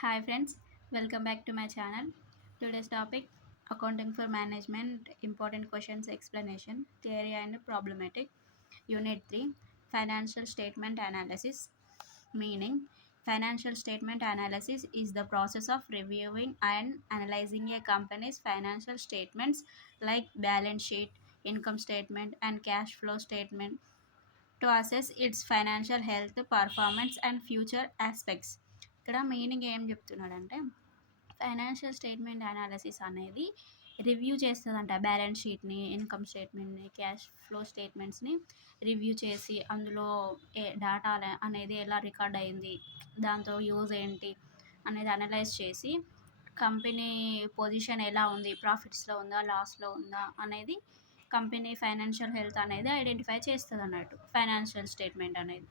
Hi friends, welcome back to my channel. Today's topic accounting for management important questions explanation theory and problematic unit 3 financial statement analysis meaning financial statement analysis is the process of reviewing and analyzing a company's financial statements like balance sheet, income statement and cash flow statement to assess its financial health, performance and future aspects. ఇక్కడ meaning ఏం చెప్తున్నాడంటే financial statement analysis అనేది review చేస్తుందంట balance షీట్ని, income స్టేట్మెంట్ని, cash flow స్టేట్మెంట్స్ని review చేసి అందులో డాటా అనేది ఎలా రికార్డ్ అయింది, దాంతో యూజ్ ఏంటి అనేది అనలైజ్ చేసి కంపెనీ పొజిషన్ ఎలా ఉంది, ప్రాఫిట్స్లో ఉందా లాస్లో ఉందా అనేది కంపెనీ ఫైనాన్షియల్ హెల్త్ అనేది ఐడెంటిఫై చేస్తుంది అన్నట్టు ఫైనాన్షియల్ స్టేట్మెంట్ అనేది.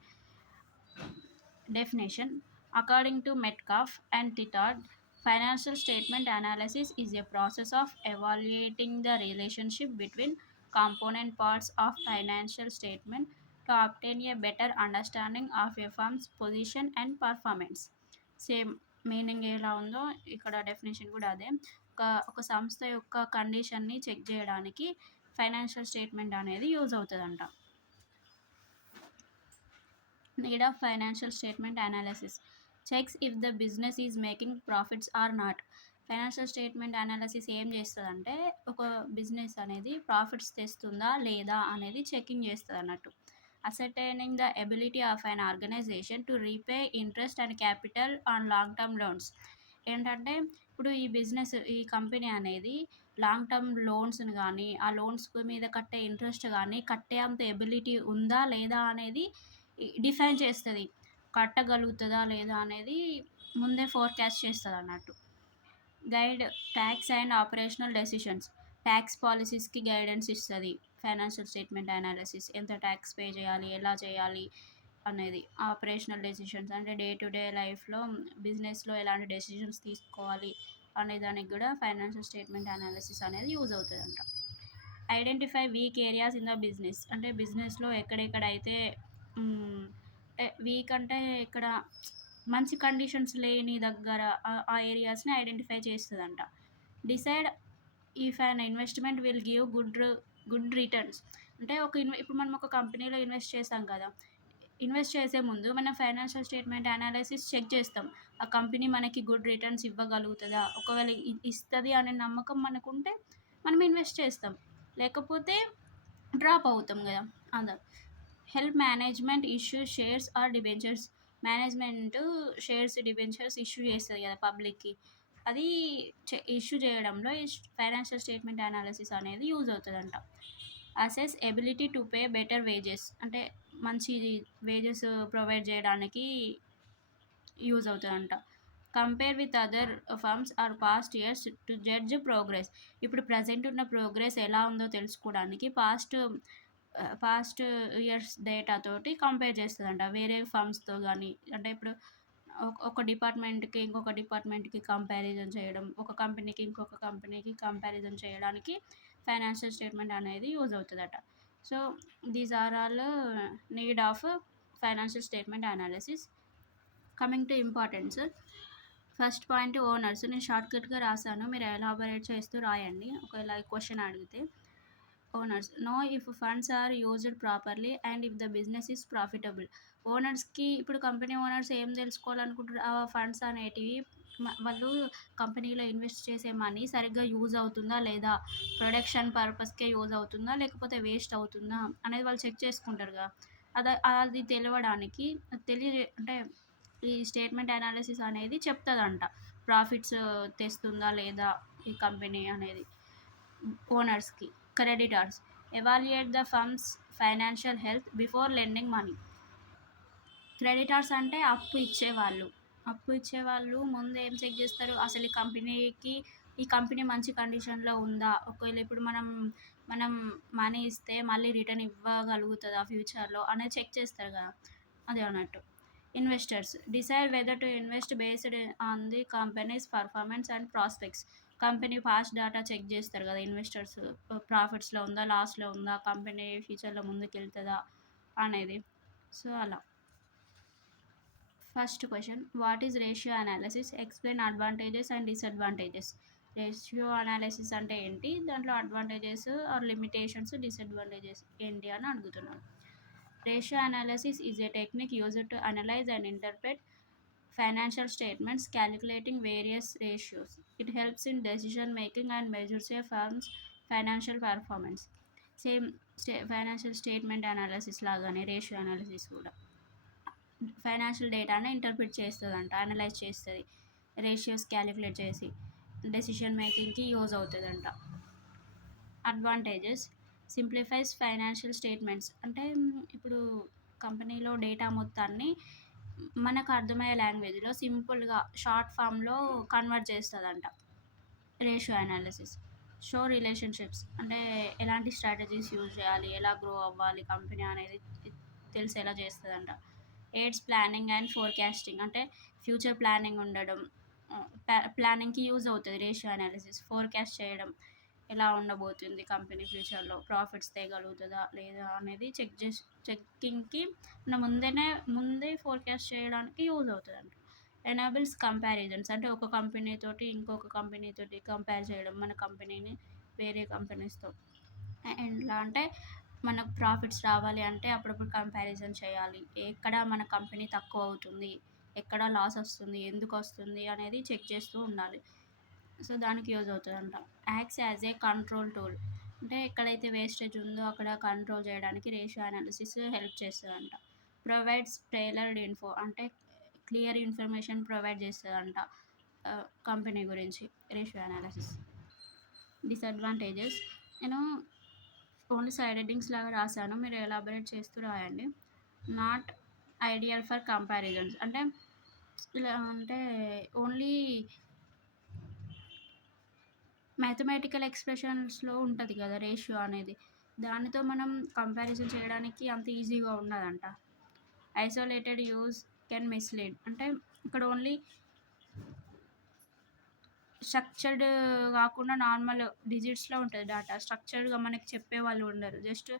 Definition: according to Metcalfe and Tittard, financial statement analysis is a process of evaluating the relationship between component parts of financial statement to obtain a better understanding of a firm's position and performance. Same meaning ఎలా ఉందో ఇక్కడ definition కూడా అదే. ఒక సంస్థ యొక్క కండిషన్ని check చేయడానికి financial statement అనేది యూజ్ అవుతుందంట. Need of financial statement analysis. Checks if the business is making profits or not. Financial statement analysis ఏం చేస్తుందంటే ఒక బిజినెస్ అనేది ప్రాఫిట్స్ తెస్తుందా లేదా అనేది చెకింగ్ చేస్తుంది అన్నట్టు. Ascertaining the ability of an organization to repay interest and capital on long term loans. ఏంటంటే ఇప్పుడు ఈ కంపెనీ అనేది లాంగ్ టర్మ్ లోన్స్ని కానీ ఆ లోన్స్ మీద కట్టే ఇంట్రెస్ట్ కానీ కట్టే అంత ఎబిలిటీ ఉందా లేదా అనేది డిఫైన్ చేస్తుంది. కట్టగలుగుతుందా లేదా అనేది ముందే ఫోర్కాస్ట్ చేస్తుంది అన్నట్టు. Guide tax and operational decisions. Tax పాలసీస్కి గైడెన్స్ ఇస్తుంది ఫైనాన్షియల్ స్టేట్మెంట్ అనాలిసిస్. ఎంత ట్యాక్స్ పే చేయాలి, ఎలా చేయాలి అనేది. ఆపరేషనల్ డెసిషన్స్ అంటే డే టు డే లైఫ్లో బిజినెస్లో ఎలాంటి డెసిషన్స్ తీసుకోవాలి అనే దానికి కూడా ఫైనాన్షియల్ స్టేట్మెంట్ అనాలిసిస్ అనేది యూజ్ అవుతుందంట. Identify weak areas in the business. అంటే బిజినెస్లో ఎక్కడెక్కడైతే వీక్ అంటే ఇక్కడ మంచి కండిషన్స్ లేని దగ్గర ఆ ఏరియాస్ని ఐడెంటిఫై చేస్తుందంట. Decide if an investment will give good returns. అంటే ఇప్పుడు మనం ఒక కంపెనీలో ఇన్వెస్ట్ చేస్తాం కదా, ఇన్వెస్ట్ చేసే ముందు మనం ఫైనాన్షియల్ స్టేట్మెంట్ అనాలిసిస్ చెక్ చేస్తాం. ఆ కంపెనీ మనకి గుడ్ రిటర్న్స్ ఇవ్వగలుగుతుందా, ఒకవేళ ఇస్తుంది అనే నమ్మకం మనకుంటే మనం ఇన్వెస్ట్ చేస్తాం, లేకపోతే డ్రాప్ అవుతాం కదా. అదే help management issue shares or debentures. Management shares debentures issue చేస్తుంది కదా పబ్లిక్కి, అది ఇష్యూ చేయడంలో ఈ ఫైనాన్షియల్ స్టేట్మెంట్ అనాలిసిస్ అనేది యూజ్ అవుతుందంట. Assess ability to pay better wages. అంటే మంచి వేజెస్ ప్రొవైడ్ చేయడానికి యూజ్ అవుతుందంట. Compare with other firms or past years to judge progress. ఇప్పుడు ప్రజెంట్ ఉన్న ప్రోగ్రెస్ ఎలా ఉందో తెలుసుకోవడానికి పాస్ట్ ఇయర్స్ డేటా తోటి కంపేర్ చేస్తుందంట వేరే ఫర్మ్స్తో కానీ. అంటే ఇప్పుడు ఒక డిపార్ట్మెంట్కి ఇంకొక డిపార్ట్మెంట్కి కంపారిజన్ చేయడం, ఒక కంపెనీకి ఇంకొక కంపెనీకి కంపారిజన్ చేయడానికి ఫైనాన్షియల్ స్టేట్మెంట్ అనేది యూజ్ అవుతుందట. So these are all need of financial statement analysis. Coming to importance. First point owners. నేను షార్ట్కట్గా రాశాను, మీరు ఎలాబరేట్ చేస్తూ రాయండి ఒకవేళ క్వశ్చన్ అడిగితే. Owners know if funds are used properly and if the business is profitable. ఓనర్స్కి ఇప్పుడు కంపెనీ ఓనర్స్ ఏం తెలుసుకోవాలనుకుంటారు, ఆ ఫండ్స్ అనేటివి వాళ్ళు కంపెనీలో ఇన్వెస్ట్ చేసే మనీ సరిగ్గా యూజ్ అవుతుందా లేదా, ప్రొడక్షన్ పర్పస్కే యూజ్ అవుతుందా లేకపోతే వేస్ట్ అవుతుందా అనేది వాళ్ళు చెక్ చేసుకుంటారు కదా. అది తెలియడానికి అంటే ఈ స్టేట్మెంట్ అనాలిసిస్ అనేది చెప్తుందంట ప్రాఫిట్స్ తెస్తుందా లేదా ఈ కంపెనీ అనేది. ఓనర్స్కి. Creditors evaluate the firm's financial health before lending money. Creditors అంటే అప్పు ఇచ్చేవాళ్ళు ముందు ఏం చెక్ చేస్తారు, అసలు ఈ కంపెనీ మంచి కండిషన్లో ఉందా, ఒకవేళ ఇప్పుడు మనం మనీ ఇస్తే మళ్ళీ రిటర్న్ ఇవ్వగలుగుతుందా ఫ్యూచర్లో అనేది చెక్ చేస్తారు కదా, అదే అన్నట్టు. Investors decide whether to invest based on the companies performance and prospects. Company past data check చేస్తారు కదా ఇన్వెస్టర్స్, ప్రాఫిట్స్లో ఉందా లాస్లో ఉందా, కంపెనీ ఫ్యూచర్లో ముందుకు వెళ్తుందా అనేది. సో అలా first question, what is ratio analysis? Explain advantages and disadvantages. Ratio analysis అంటే ఏంటి, దాంట్లో అడ్వాంటేజెస్ ఆర్ లిమిటేషన్స్, డిసడ్వాంటేజెస్ ఏంటి అని అడుగుతున్నాను. Ratio analysis is a technique used to analyse and interpret financial statements, calculating various ratios. It helps in decision making and measures a firm's financial performance. Same financial statement analysis లాగానే ratio analysis కూడా financial డేటాని interpret చేస్తుందంట, analyse చేస్తుంది, ratios calculate చేసి decision మేకింగ్కి use అవుతుందంట. Advantages, simplifies financial statements అంటే ఇప్పుడు కంపెనీలో డేటా మొత్తాన్ని మనకు అర్థమయ్యే లాంగ్వేజ్లో సింపుల్గా షార్ట్ ఫామ్లో కన్వర్ట్ చేస్తుందంట రేషియో అనాలిసిస్. షో రిలేషన్షిప్స్ అంటే ఎలాంటి స్ట్రాటజీస్ యూజ్ చేయాలి, ఎలా గ్రో అవ్వాలి కంపెనీ అనేది తెలిసేలా చేస్తుందంట. ఎయిడ్స్ ప్లానింగ్ అండ్ ఫోర్కాస్టింగ్ అంటే ఫ్యూచర్ ప్లానింగ్ ఉండడం, ప్లానింగ్కి యూజ్ అవుతుంది రేషియో అనాలిసిస్. ఫోర్కాస్ట్ చేయడం, ఎలా ఉండబోతుంది కంపెనీ ఫ్యూచర్లో, ప్రాఫిట్స్ తేగలుగుతుందా లేదా అనేది చెక్కింగ్కి మనం ముందే ఫోర్కాస్ట్ చేయడానికి యూజ్ అవుతుంది అంట. ఎనాబుల్స్ కంపారిజన్స్ అంటే ఒక కంపెనీతోటి ఇంకొక కంపెనీతోటి కంపేర్ చేయడం, మన కంపెనీని వేరే కంపెనీస్తో. ఎలా అంటే మనకు ప్రాఫిట్స్ రావాలి అంటే అప్పుడప్పుడు కంపారిజన్ చేయాలి, ఎక్కడ మన కంపెనీ తక్కువ అవుతుంది, ఎక్కడ లాస్ వస్తుంది, ఎందుకు వస్తుంది అనేది చెక్ చేస్తూ ఉండాలి. సో దానికి యూజ్ అవుతుందంట. Acts as a control tool అంటే ఎక్కడైతే వేస్టేజ్ ఉందో అక్కడ కంట్రోల్ చేయడానికి రేషియో అనాలిసిస్ హెల్ప్ చేస్తుందంట. ప్రొవైడ్స్ టైలర్డ్ ఇన్ఫో అంటే క్లియర్ ఇన్ఫర్మేషన్ ప్రొవైడ్ చేస్తుందంట కంపెనీ గురించి రేషియో అనాలిసిస్. డిసడ్వాంటేజెస్ నేను ఓన్లీ సైడ్ హెడ్డింగ్స్ లాగా రాశాను, మీరు ఎలాబరేట్ చేస్తూ రాయండి. నాట్ ఐడియల్ ఫర్ కంపారిజన్స్ అంటే ఇలా అంటే ఓన్లీ మ్యాథమెటికల్ ఎక్స్ప్రెషన్స్లో ఉంటుంది కదా రేషియో అనేది, దానితో మనం కంపారిజన్ చేయడానికి అంత ఈజీగా ఉండదంట. ఐసోలేటెడ్ యూజ్ కెన్ మిస్లీడ్ అంటే ఇక్కడ ఓన్లీ స్ట్రక్చర్డ్ కాకుండా నార్మల్ డిజిట్స్లో ఉంటుంది డాటా, స్ట్రక్చర్డ్గా మనకి చెప్పే వాళ్ళు ఉండరు, జస్ట్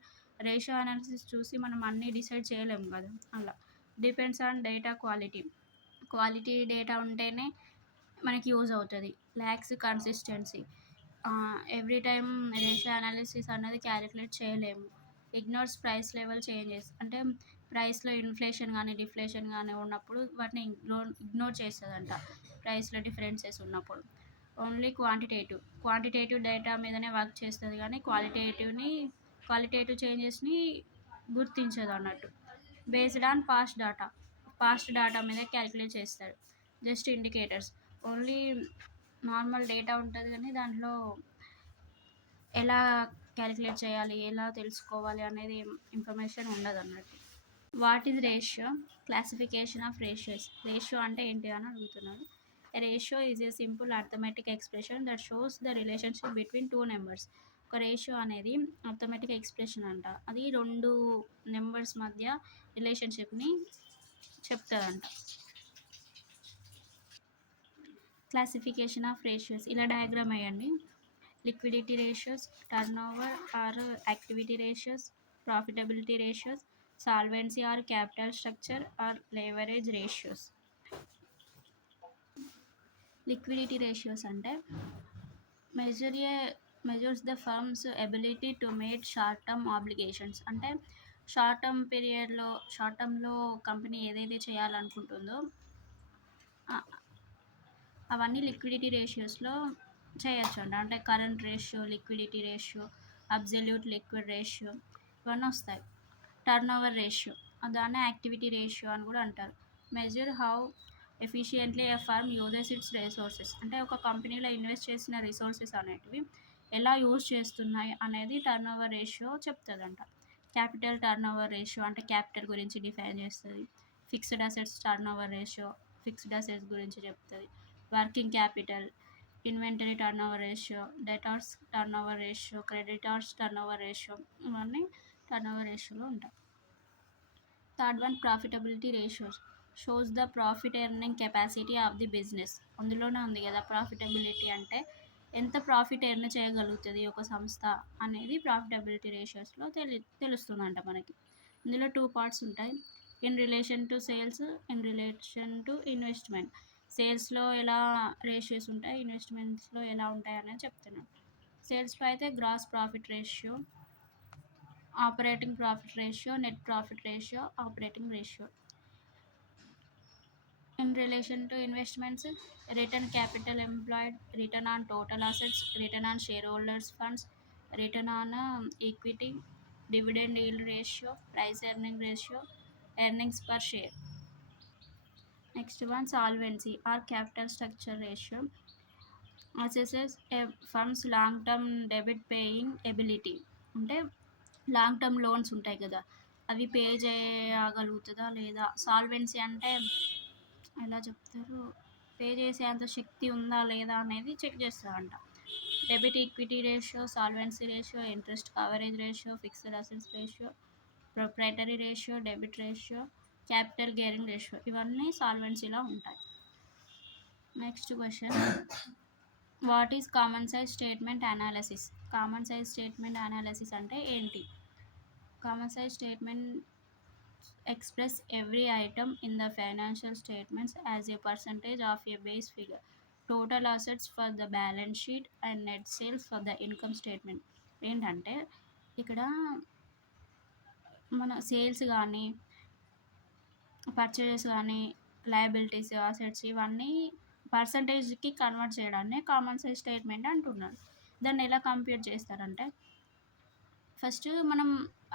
రేషియో అనాలిసిస్ చూసి మనం అన్నీ డిసైడ్ చేయలేము కదా అలా. Depends on data quality data ఉంటేనే మనకి యూజ్ అవుతుంది. Lakhs consistency, every time ratio analysis అన్నది క్యాలిక్యులేట్ చేయలేము. ఇగ్నోర్స్ ప్రైస్ లెవెల్ చేంజెస్ అంటే ప్రైస్లో ఇన్ఫ్లేషన్ కానీ డిఫ్లేషన్ కానీ ఉన్నప్పుడు వాటిని ఇగ్నోర్ చేస్తుందంట ప్రైస్లో డిఫరెన్సెస్ ఉన్నప్పుడు. ఓన్లీ క్వాంటిటేటివ్ డేటా మీదనే వర్క్ చేస్తుంది కానీ క్వాలిటేటివ్ చేంజెస్ని గుర్తించదు అన్నట్టు. బేస్డ్ ఆన్ పాస్ట్ డేటా మీద క్యాలిక్యులేట్ చేస్తారు. Just indicators, only normal data ఉంటుంది కానీ దాంట్లో ఎలా క్యాలిక్యులేట్ చేయాలి, ఎలా తెలుసుకోవాలి అనేది ఇన్ఫర్మేషన్ ఉండదు అన్నట్టు. What is ratio? Classification of ratios. Ratio అంటే ఏంటి అని అడుగుతున్నారు. Ratio is a simple arithmetic expression that shows the relationship between two numbers. ఒక రేషియో అనేది అర్థమెటిక్ ఎక్స్ప్రెషన్ అంట, అది రెండు నెంబర్స్ మధ్య రిలేషన్షిప్ని చెప్తుందంట. క్లాసిఫికేషన్ ఆఫ్ రేషియోస్ ఇలా డయాగ్రామ్ వేయండి. Liquidity ratios, turnover or activity ratios, profitability ratios, solvency or capital structure or leverage ratios. Liquidity ratios అంటే measures the firm's ability to mate short term obligations అంటే short టర్మ్లో company ఏదైతే చేయాలనుకుంటుందో అవన్నీ liquidity రేషియోస్లో చేయొచ్చు అంట. అంటే current ratio, liquidity ratio, absolute liquid ratio ఇవన్నీ వస్తాయి. టర్న్ ఓవర్ రేషియో దాన్ని యాక్టివిటీ రేషియో అని కూడా అంటారు. Measure how efficiently a firm uses its resources అంటే ఒక కంపెనీలో ఇన్వెస్ట్ చేసిన రిసోర్సెస్ అనేటివి ఎలా యూజ్ చేస్తున్నాయి అనేది టర్న్ ఓవర్ రేషియో చెప్తుందంట. క్యాపిటల్ టర్న్ ఓవర్ రేషియో అంటే క్యాపిటల్ గురించి డిఫైన్ చేస్తుంది. Fixed assets turnover ratio fixed assets గురించి చెప్తుంది. Working capital, inventory turnover ratio, debtors turnover ratio, creditors turnover ratio ఇవన్నీ turnover రేషియోలో ఉంటాయి. Third one profitability ratios shows the profit earning capacity of the business. అందులోనే ఉంది కదా profitability అంటే ఎంత ప్రాఫిట్ ఎర్న్ చేయగలుగుతుంది ఒక సంస్థ అనేది ప్రాఫిటబిలిటీ రేషియోస్లో తెలుస్తుందంట మనకి. ఇందులో 2 పార్ట్స్ ఉంటాయి. In relation to sales, in relation to investment. సేల్స్లో ఎలా రేషియోస్ ఉంటాయి, ఇన్వెస్ట్మెంట్స్లో ఎలా ఉంటాయి అనేది చెప్తున్నాను. సేల్స్లో అయితే gross profit ratio, operating profit ratio, net profit ratio, operating ratio. In relation to investments, return capital employed, return on total assets, return on shareholders funds, return on equity, dividend yield ratio, price earning ratio, earnings per share. Next one, solvency or capital structure ratio assesses a firm's long term debt paying ability. అంటే long term loans ఉంటాయి కదా, అవి pay చేయగలుగుతుందా లేదా. Solvency అంటే ఎలా చెప్తారు, pay చేసే అంత శక్తి ఉందా లేదా అనేది చెక్ చేస్తారంట. Debit equity ratio, solvency ratio, interest coverage ratio, fixed assets ratio, proprietary ratio, debit ratio, capital gearing ratio, ఇవన్నీ సాల్వెన్సీలో ఉంటాయి. Next question, what is common size statement analysis. Common size statement analysis అంటే ఏంటి? Common size statement express every item in the financial statements as a percentage of a base figure. Total assets for the balance sheet and net sales for the income statement. ఏంటంటే ఇక్కడ మన sales కానీ purchases కానీ liabilities assets ఇవన్నీ పర్సంటేజ్కి convert చేయడాన్ని common size statement అంటున్నారు. దాన్ని ఎలా కంప్యూట్ చేస్తారంటే, ఫస్ట్ మనం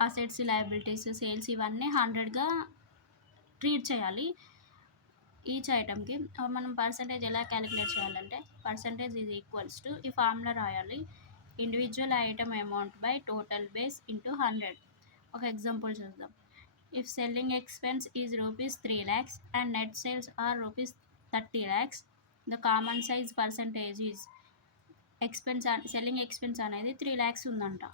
అసెట్స్, లయబిలిటీస్, సేల్స్ ఇవన్నీ 100గా ట్రీట్ చేయాలి. ఈచ్ ఐటమ్కి మనం పర్సంటేజ్ ఎలా క్యాలిక్యులేట్ చేయాలంటే, పర్సంటేజ్ ఈజ్ ఈక్వల్స్ టు ఈ ఫార్ములా రాయాలి, individual item amount by total base into 100. ఒక ఎగ్జాంపుల్ చూద్దాం. If selling expense is rupees 3 lakhs and net sales are rupees 30 lakhs, the common size percentage is expense, selling expense అనేది 3 lakhs ఉందంట,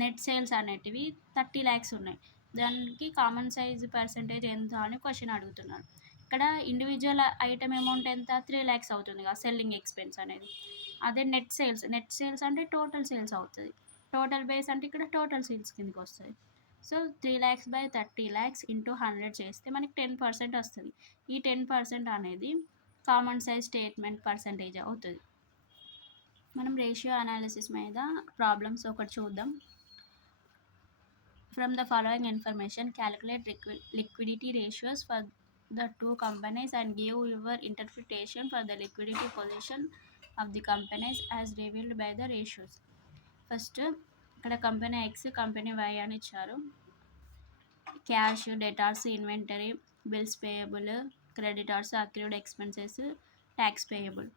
net sales అనేటివి 30 lakhs ఉన్నాయి, దానికి common size percentage ఎంత అని question అడుగుతున్నారు. ఇక్కడ ఇండివిజువల్ ఐటమ్ అమౌంట్ ఎంత, 3 lakhs అవుతుంది కదా సెల్లింగ్ ఎక్స్పెన్స్ అనేది. అదే నెట్ సేల్స్ అంటే టోటల్ సేల్స్ అవుతుంది. టోటల్ బేస్ అంటే ఇక్కడ టోటల్ సేల్స్ కిందకి వస్తుంది. So 3 lakhs by 30 lakhs into 100 చేస్తే మనకి 10% వస్తుంది. ఈ 10% అనేది కామన్ సైజ్ స్టేట్మెంట్ పర్సంటేజ్ అవుతుంది. మనం రేషియో అనాలిసిస్ మీద ప్రాబ్లమ్స్ ఒకటి చూద్దాం. From the following information, calculate liquidity ratios for the two companies and give your interpretation for the liquidity position of the companies as revealed by the ratios. First, ఇక్కడ company X, company Y అని ఇచ్చారు. Cash, debtors, inventory, bills payable, creditors, accrued expenses, tax payable.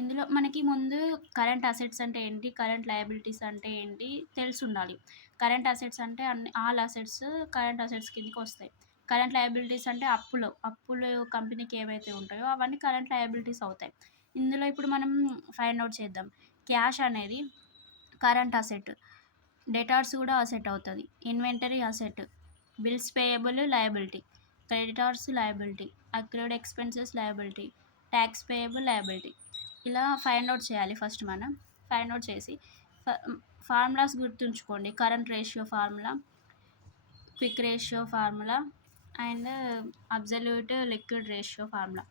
ఇందులో మనకి ముందు current assets అంటే ఏంటి, current liabilities అంటే ఏంటి తెలిసి ఉండాలి. కరెంట్ అసెట్స్ అంటే ఆల్ అసెట్స్ కరెంట్ అసెట్స్ కిందకి వస్తాయి. కరెంట్ లయబిలిటీస్ అంటే అప్పులు కంపెనీకి ఏవైతే ఉంటాయో అవన్నీ కరెంట్ లయబిలిటీస్ అవుతాయి. ఇందులో ఇప్పుడు మనం ఫైండ్ అవుట్ చేద్దాం. క్యాష్ అనేది కరెంట్ అసెట్, డెటార్స్ కూడా అసెట్ అవుతుంది, inventory asset, bills payable liability, creditors liability, accrued expenses liability, tax payable liability. ఇలా ఫైండ్ అవుట్ చేయాలి. ఫస్ట్ మనం ఫైండ్ అవుట్ చేసి ఫార్ములాస్ గుర్తుంచుకోండి. Current ratio formula, quick ratio formula and absolute liquid ratio formula.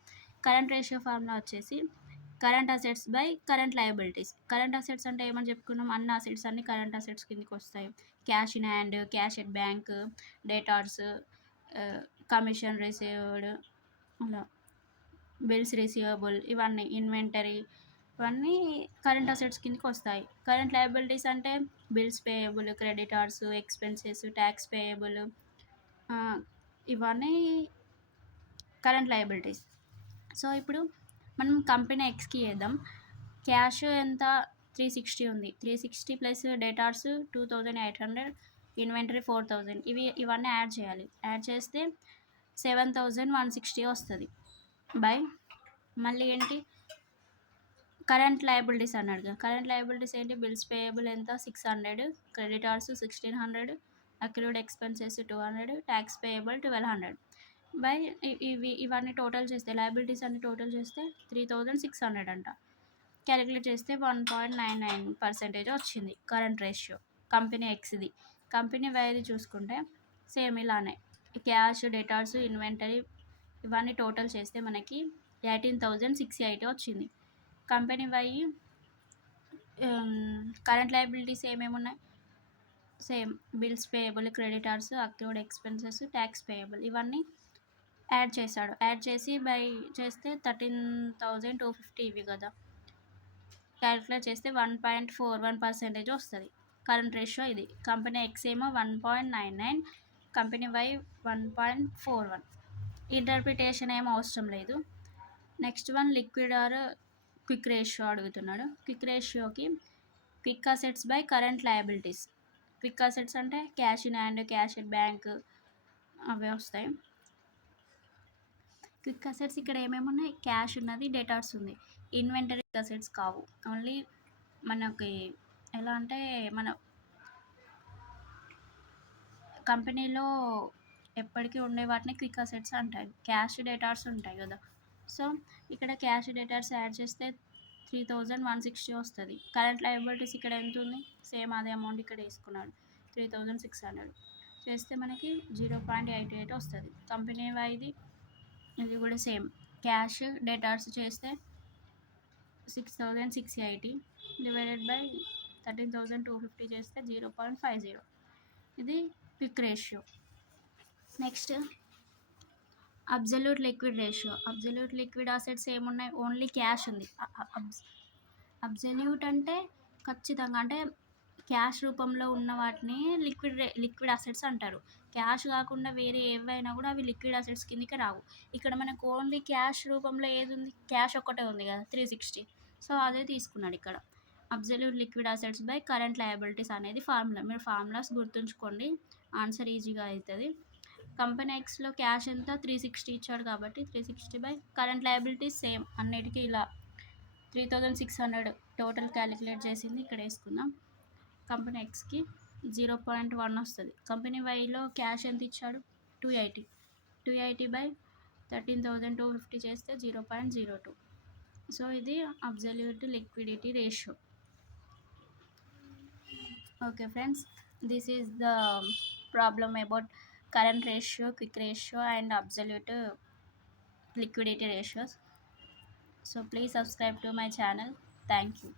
Current ratio formula వచ్చేసి current assets by current liabilities. Current assets అంటే ఏమని చెప్పుకున్నాం, అన్ని అసెట్స్ అన్ని కరెంట్ అసెట్స్ కిందకి వస్తాయి. Cash in hand, cash at bank, డేటార్స్, commission received, అలా bills receivable, ఇవన్నీ ఇన్వెంటరీ, ఇవన్నీ కరెంట్ అసెట్స్ కిందకి వస్తాయి. కరెంట్ లయబిలిటీస్ అంటే bills payable, creditors, expenses, tax payable, ఇవన్నీ కరెంట్ లయబిలిటీస్. సో ఇప్పుడు మనం కంపెనీ ఎక్స్కి వేద్దాం. క్యాష్ ఎంత, 360 ఉంది, 360 ప్లస్ డేటార్స్ 2800, ఇన్వెంటరీ 4000, ఇవన్నీ యాడ్ చేయాలి. యాడ్ చేస్తే 7160 వస్తుంది. బై మళ్ళీ ఏంటి కరెంట్ లయబిలిటీస్ అన్నాడు కదా, కరెంట్ లయబిలిటీస్ ఏంటి, బిల్స్ పేయబుల్ ఎంత 600, creditors 1600, accrued expenses 200, tax payable 1200. By ఇవన్నీ టోటల్ చేస్తే లయబిలిటీస్ అన్ని టోటల్ చేస్తే 3600 అంట. క్యాలిక్యులేట్ చేస్తే 1.99% వచ్చింది కరెంట్ రేషియో కంపెనీ ఎక్స్ది. కంపెనీ వైది చూసుకుంటే సేమ్ ఇలానే, క్యాష్, డెటార్స్, ఇన్వెంటరీ ఇవన్నీ టోటల్ చేస్తే మనకి 18,680 వచ్చింది. కంపెనీ వై కరెంట్ లయబిలిటీస్ ఏమేమి ఉన్నాయి, same bills payable, creditors, accrued expenses, tax payable ఇవన్నీ యాడ్ చేశాడు. యాడ్ చేసి బై చేస్తే 13,250 ఇవి కదా, క్యాలిక్యులేట్ చేస్తే 1.41% వస్తుంది. కరెంట్ రేషియో ఇది. కంపెనీ ఎక్స్ ఏమో 1.99, కంపెనీ వై 1.41. ఇంటర్ప్రిటేషన్ ఏం అవసరం లేదు. Next one liquid or quick ratio అడుగుతున్నాడు. క్విక్ రేషియోకి quick assets by current liabilities. Quick assets అంటే cash in hand, cash at bank అవే వస్తాయి. క్విక్ అసెట్స్ ఇక్కడ ఏమేమి ఉన్నాయి, క్యాష్ ఉన్నది, డేటార్స్ ఉంది. ఇన్వెంటరీ అసెట్స్ కావు, ఓన్లీ మనకి ఎలా అంటే మన కంపెనీలో ఎప్పటికీ ఉండే వాటిని క్విక్ అసెట్స్ అంటారు. క్యాష్ డేటార్స్ ఉంటాయి కదా, సో ఇక్కడ క్యాష్ డేటార్స్ యాడ్ చేస్తే 3,160 వస్తుంది. కరెంట్ లయబిలిటీస్ ఇక్కడ ఎంత ఉంది, సేమ్ అదే అమౌంట్ ఇక్కడ వేసుకున్నాడు 3,600 చేస్తే మనకి 0.88 వస్తుంది. కంపెనీ వైది ఇది కూడా సేమ్, క్యాష్ డేటార్స్ చేస్తే 6,680 డివైడెడ్ బై 13,250 చేస్తే 0.50. ఇది quick ratio. Next absolute liquid ratio. Absolute liquid assets ఏమున్నాయి, ఓన్లీ క్యాష్ ఉంది. అబ్జల్యూట్ అంటే ఖచ్చితంగా అంటే క్యాష్ రూపంలో ఉన్న వాటిని లిక్విడ్ అసెట్స్ అంటారు. క్యాష్ కాకుండా వేరే ఏవైనా కూడా అవి లిక్విడ్ అసెట్స్ కిందకి రావు. ఇక్కడ మనకు ఓన్లీ క్యాష్ రూపంలో ఏది ఉంది, క్యాష్ ఒక్కటే ఉంది కదా 360, సో అదే తీసుకున్నాడు ఇక్కడ. Absolute liquid assets by current liabilities అనేది ఫార్ములా. మీరు ఫార్ములాస్ గుర్తుంచుకోండి, ఆన్సర్ ఈజీగా అవుతుంది. కంపెనీ ఎక్స్లో క్యాష్ ఎంత 360 ఇచ్చాడు కాబట్టి 360 బై కరెంట్ లయబిలిటీస్ సేమ్ అన్నిటికీ ఇలా 3,600 టోటల్ క్యాలిక్యులేట్ చేసింది ఇక్కడ వేసుకుందాం. కంపెనీ ఎక్స్కి 0.1 వస్తుంది. కంపెనీ వైలో క్యాష్ ఎంత ఇచ్చాడు 280 బై 13,250 చేస్తే 0.02. సో ఇది absolute liquidity ratio. Okay friends, this is the problem about current ratio, quick ratio and absolute liquidity ratios. So please subscribe to my channel. Thank you.